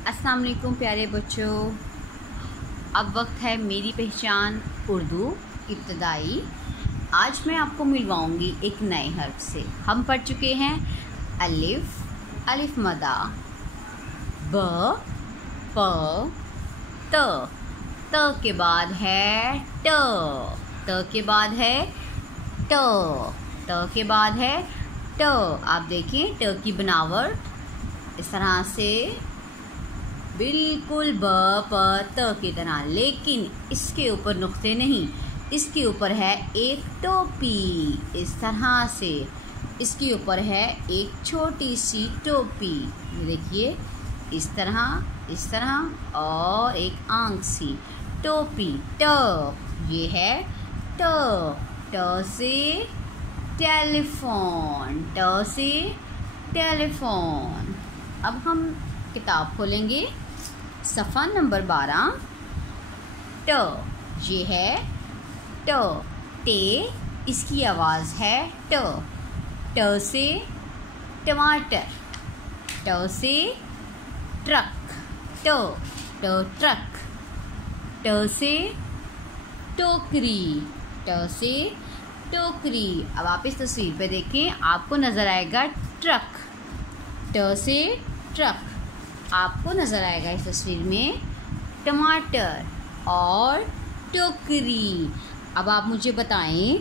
अस्सलाम वालेकुम प्यारे बच्चों। अब वक्त है मेरी पहचान उर्दू इब्तदाई। आज मैं आपको मिलवाऊंगी एक नए हर्फ से। हम पढ़ चुके हैं अलिफ, अलिफ मदा, ब, प, त। त के बाद है ट, त के बाद है ट, त के बाद है ट। आप देखिए ट की बनावट इस तरह से बिल्कुल ब प त की तरह, लेकिन इसके ऊपर नुक्ते नहीं, इसके ऊपर है एक टोपी। इस तरह से इसके ऊपर है एक छोटी सी टोपी। ये देखिए इस तरह और एक आंख सी टोपी। ट, ये है ट। ट से टेलीफोन, ट से टेलीफोन। अब हम किताब खोलेंगे, सफ़ा नंबर 12। ट, ये है ट। टे, इसकी आवाज़ है ट। ट से टमाटर, ट से ट्रक, ट ट्रक। ट से टोकरी, ट से टोकरी। अब आप इस तस्वीर पे देखें, आपको नज़र आएगा ट्रक। ट से ट्रक। आपको नज़र आएगा इस तस्वीर में टमाटर और टोकरी। अब आप मुझे बताएं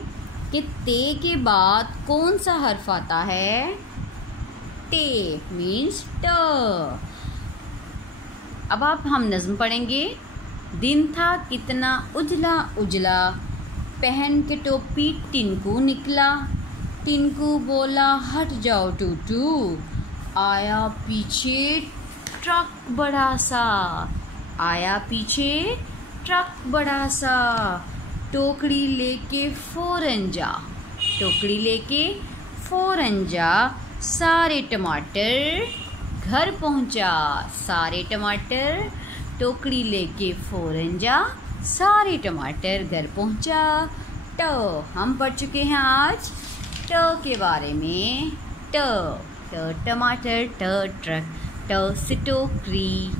कि ते के बाद कौन सा हर्फ आता है? टे मीन्स ट। अब हम नज़्म पढ़ेंगे। दिन था कितना उजला उजला, पहन के टोपी टिनकू निकला। टिनकू बोला हट जाओ टूटू, आया पीछे ट्रक बड़ा सा, आया पीछे ट्रक बड़ा सा। टोकरी लेके फौरन जा, टोकरी लेके फौरन जा। सारे टमाटर घर पहुंचा, सारे टमाटर। टोकरी लेके फौरन जा, सारे टमाटर घर पहुंचा। ट, हम पढ़ चुके हैं आज ट के बारे में। ट टमाटर, ट ट्रक, ट से टोकरी।